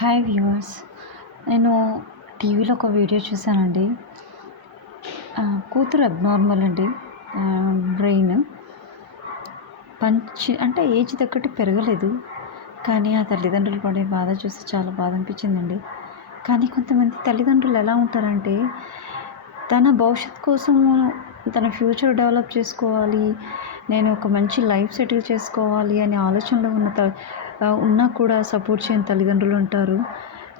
Hi viewers, నేను టీవీలో ఒక వీడియో చూశానండి. కూతురు అబ్నార్మల్ అండి. బ్రెయిన్ అంటే ఏజ్ తగ్గట్టు పెరగలేదు. కానీ ఆ తల్లిదండ్రులు పడే బాధ చూసి చాలా బాధ అనిపించిందండి. కానీ కొంతమంది తల్లిదండ్రులు ఎలా ఉంటారంటే, తన భవిష్యత్తు కోసము, తన ఫ్యూచర్ డెవలప్ చేసుకోవాలి, నేను ఒక మంచి లైఫ్ సెటిల్ చేసుకోవాలి అనే ఆలోచనలో ఉన్నా కూడా సపోర్ట్ చేయని తల్లిదండ్రులు ఉంటారు.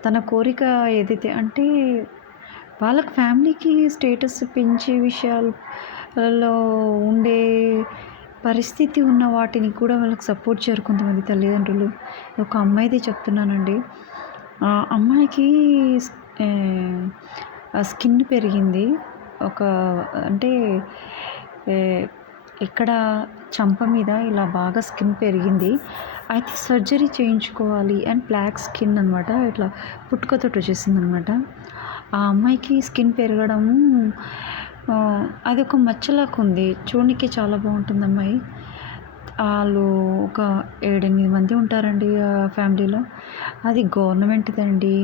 తన కోరిక ఏదైతే అంటే వాళ్ళకి ఫ్యామిలీకి స్టేటస్ పెంచే విషయాలలో ఉండే పరిస్థితి ఉన్న వాటిని కూడా వాళ్ళకి సపోర్ట్ చేయరు కొంతమంది తల్లిదండ్రులు. ఒక అమ్మాయిది చెప్తున్నానండి. అమ్మాయికి స్కిన్ పెరిగింది. అంటే ఇక్కడ చంప మీద ఇలా బాగా స్కిన్ పెరిగింది. అయితే సర్జరీ చేయించుకోవాలి అండ్ బ్లాక్ స్కిన్ అనమాట. ఇట్లా పుట్టుకతోటి వచ్చేసిందనమాట. ఆ అమ్మాయికి స్కిన్ పెరగడము అది ఒక మచ్చలాగా ఉంది. చూడడానికి చాలా బాగుంటుంది అమ్మాయి. వాళ్ళు ఒక 7-8 మంది ఉంటారండి ఆ ఫ్యామిలీలో. అది గవర్నమెంట్దండి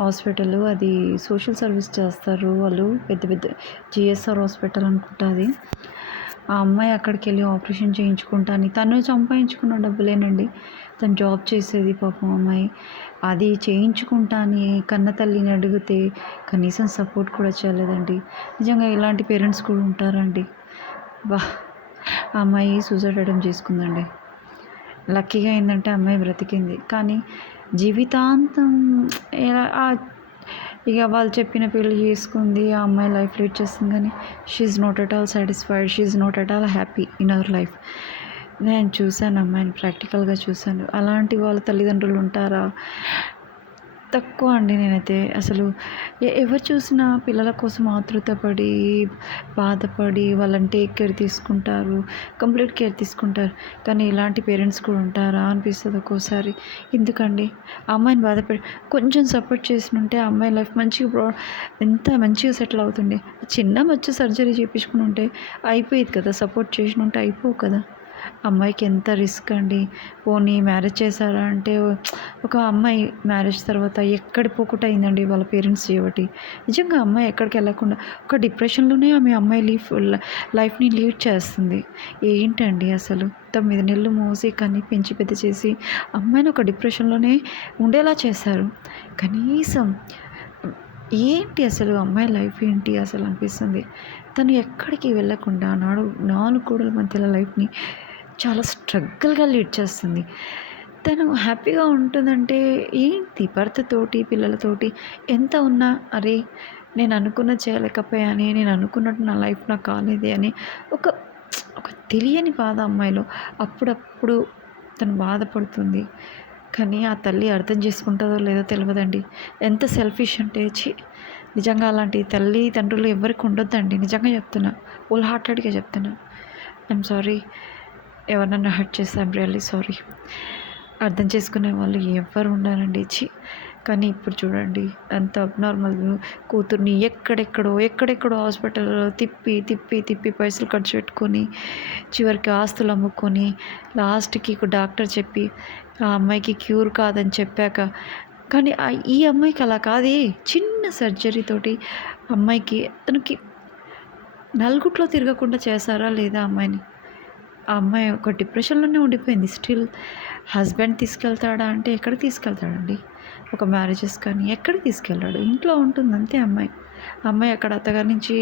హాస్పిటల్. అది సోషల్ సర్వీస్ చేస్తారు వాళ్ళు. పెద్ద జిఎస్ఆర్ హాస్పిటల్ అనుకుంటా అది. ఆ అమ్మాయి అక్కడికి వెళ్ళి ఆపరేషన్ చేయించుకుంటా అని తను సంపాదించుకున్న డబ్బులేనండి. తను జాబ్ చేసేది పాపం అమ్మాయి. అది చేయించుకుంటా అని కన్న తల్లిని అడిగితే కనీసం సపోర్ట్ కూడా చేయలేదండి. నిజంగా ఇలాంటి పేరెంట్స్ కూడా ఉంటారండి. ఆ అమ్మాయి సూసైడ్ అటెంప్ట్ చేసుకుందండి. లక్కీగా ఏంటంటే అమ్మాయి బ్రతికింది. కానీ జీవితాంతం ఇక వాళ్ళు చెప్పిన పెళ్ళి చేసుకుంది. ఆ అమ్మాయి లైఫ్ లీడ్ చేస్తుంది. కానీ she is not at all satisfied. She is not at all happy in our life. నేను చూశాను అమ్మాయిని, ప్రాక్టికల్గా చూశాను. అలాంటి వాళ్ళ తల్లిదండ్రులు ఉంటారా? తక్కువ అండి. నేనైతే అసలు ఎవరు చూసినా పిల్లల కోసం ఆతృతపడి, బాధపడి వాళ్ళని టేక్ కేర్ తీసుకుంటారు, కంప్లీట్ కేర్ తీసుకుంటారు. కానీ ఇలాంటి పేరెంట్స్ కూడా ఉంటారా అనిపిస్తుంది ఒక్కోసారి. ఎందుకండి ఆ అమ్మాయిని బాధపడి కొంచెం సపోర్ట్ చేసినుంటే ఆ అమ్మాయి లైఫ్ మంచిగా ఎంత మంచిగా సెటిల్ అవుతుండే. చిన్న మచ్చ సర్జరీ చేయించుకుని ఉంటే అయిపోయేది కదా. సపోర్ట్ చేసిన ఉంటే అయిపోవు కదా. అమ్మాయికి ఎంత రిస్క్ అండి. పోనీ మ్యారేజ్ చేశారా అంటే ఒక అమ్మాయి మ్యారేజ్ తర్వాత ఎక్కడి పోకుండా అయిందండి వాళ్ళ పేరెంట్స్ చేయబట్టి. నిజంగా అమ్మాయి ఎక్కడికి వెళ్ళకుండా ఒక డిప్రెషన్లోనే అమ్మాయి లైఫ్ని లీడ్ చేస్తుంది. ఏంటండి అసలు 9 నెలలు మోసి కని పెంచి పెద్ద చేసి అమ్మాయిని ఒక డిప్రెషన్లోనే ఉండేలా చేశారు. కనీసం ఏంటి అసలు అమ్మాయి లైఫ్ ఏంటి అసలు అనిపిస్తుంది. తను ఎక్కడికి వెళ్ళకుండా 4 గోడల మధ్యలో లైఫ్ని చాలా స్ట్రగుల్గా లీడ్ చేస్తుంది. తను హ్యాపీగా ఉంటుందంటే ఏంటి, భర్తతోటి పిల్లలతోటి ఎంత ఉన్నా అరే నేను అనుకున్నది చేయలేకపోయానే, నేను అనుకున్నట్టు నా లైఫ్ నాకు కాలేదే అని ఒక ఒక తెలియని బాధ అమ్మాయిలో. అప్పుడప్పుడు తను బాధపడుతుంది. కానీ ఆ తల్లి అర్థం చేసుకుంటుందో లేదో తెలియదండి. ఎంత సెల్ఫిష్ అంటే నిజంగా అలాంటి తల్లిదండ్రులు ఎవరికి ఉండొద్దండి. నిజంగా చెప్తున్నా, హోల్ హార్టెడ్గా చెప్తున్నా. ఐఎమ్ సారీ, ఎవరినన్నా హర్ట్ చేస్తే ఐఎమ్ రియల్లీ సారీ. అర్థం చేసుకునే వాళ్ళు ఎవ్వరు ఉండాలండి. కానీ ఇప్పుడు చూడండి అంత అబ్నార్మల్ కూతుర్ని ఎక్కడెక్కడో హాస్పిటల్లో తిప్పి పైసలు ఖర్చు పెట్టుకొని చివరికి ఆస్తులు అమ్ముకొని లాస్ట్కి డాక్టర్ చెప్పి ఆ అమ్మాయికి క్యూర్ కాదని చెప్పాక, కానీ ఈ అమ్మాయికి అలా కాదే. చిన్న సర్జరీతోటి అమ్మాయికి తనకి నలుగుట్లో తిరగకుండా చేశారా లేదా అమ్మాయిని? ఆ అమ్మాయి ఒక డిప్రెషన్లోనే ఉండిపోయింది. స్టిల్ హస్బెండ్ తీసుకెళ్తాడా అంటే ఎక్కడికి తీసుకెళ్తాడండి? ఒక మ్యారేజెస్ కానీ ఎక్కడికి తీసుకెళ్ళాడు? ఇంట్లో ఉంటుంది అంతే అమ్మాయి. అమ్మాయి అక్కడ అత్తగారి నుంచి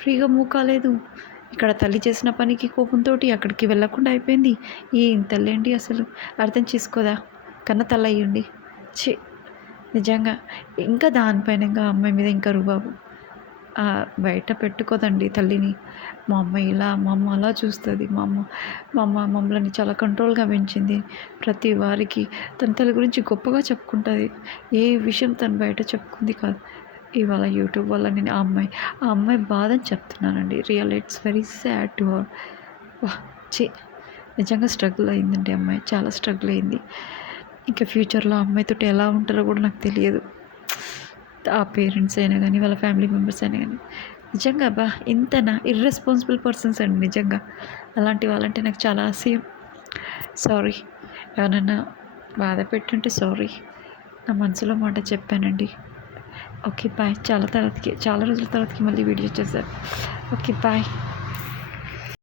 ఫ్రీగా మూవ్ కాలేదు. ఇక్కడ తల్లి చేసిన పనికి కోపంతో అక్కడికి వెళ్ళకుండా అయిపోయింది. ఏం తల్లేంటి అసలు, అర్థం చేసుకోదా? కన్న తల్లి అయ్యండి. నిజంగా ఇంకా దానిపైన ఇంకా అమ్మాయి మీద ఇంకా రుబాబు. బయట పెట్టుకోదండి తల్లిని. మా అమ్మ ఇలా, మా అమ్మ అలా చూస్తుంది. మా అమ్మ మమ్మల్ని చాలా కంట్రోల్గా పెంచింది. ప్రతి వారికి తన తల్లి గురించి గొప్పగా చెప్పుకుంటుంది. ఏ విషయం తను బయట చెప్పుకుంది కాదు. ఇవాళ యూట్యూబ్ వల్ల నేను ఆ అమ్మాయి బాధని చెప్తున్నానండి. Real it's very sad to her. నిజంగా స్ట్రగుల్ అయిందండి అమ్మాయి, చాలా స్ట్రగుల్ అయింది. ఇంకా ఫ్యూచర్లో అమ్మాయితో ఎలా ఉంటారో కూడా నాకు తెలియదు. ఆ పేరెంట్స్ అయినా కానీ వాళ్ళ ఫ్యామిలీ మెంబర్స్ అయినా కానీ నిజంగా ఇంతనా ఇర్రెస్పాన్సిబుల్ పర్సన్స్ అండి. నిజంగా అలాంటి వాళ్ళంటే నాకు చాలా అసహ్యం. సారీ. ఎవరన్నా బాధ పెట్టుంటే సారీ. నా మనసులో మాట చెప్పానండి. Okay bye. చాలా రోజుల తర్వాతకి మళ్ళీ వీడియో చేశాను. Okay bye.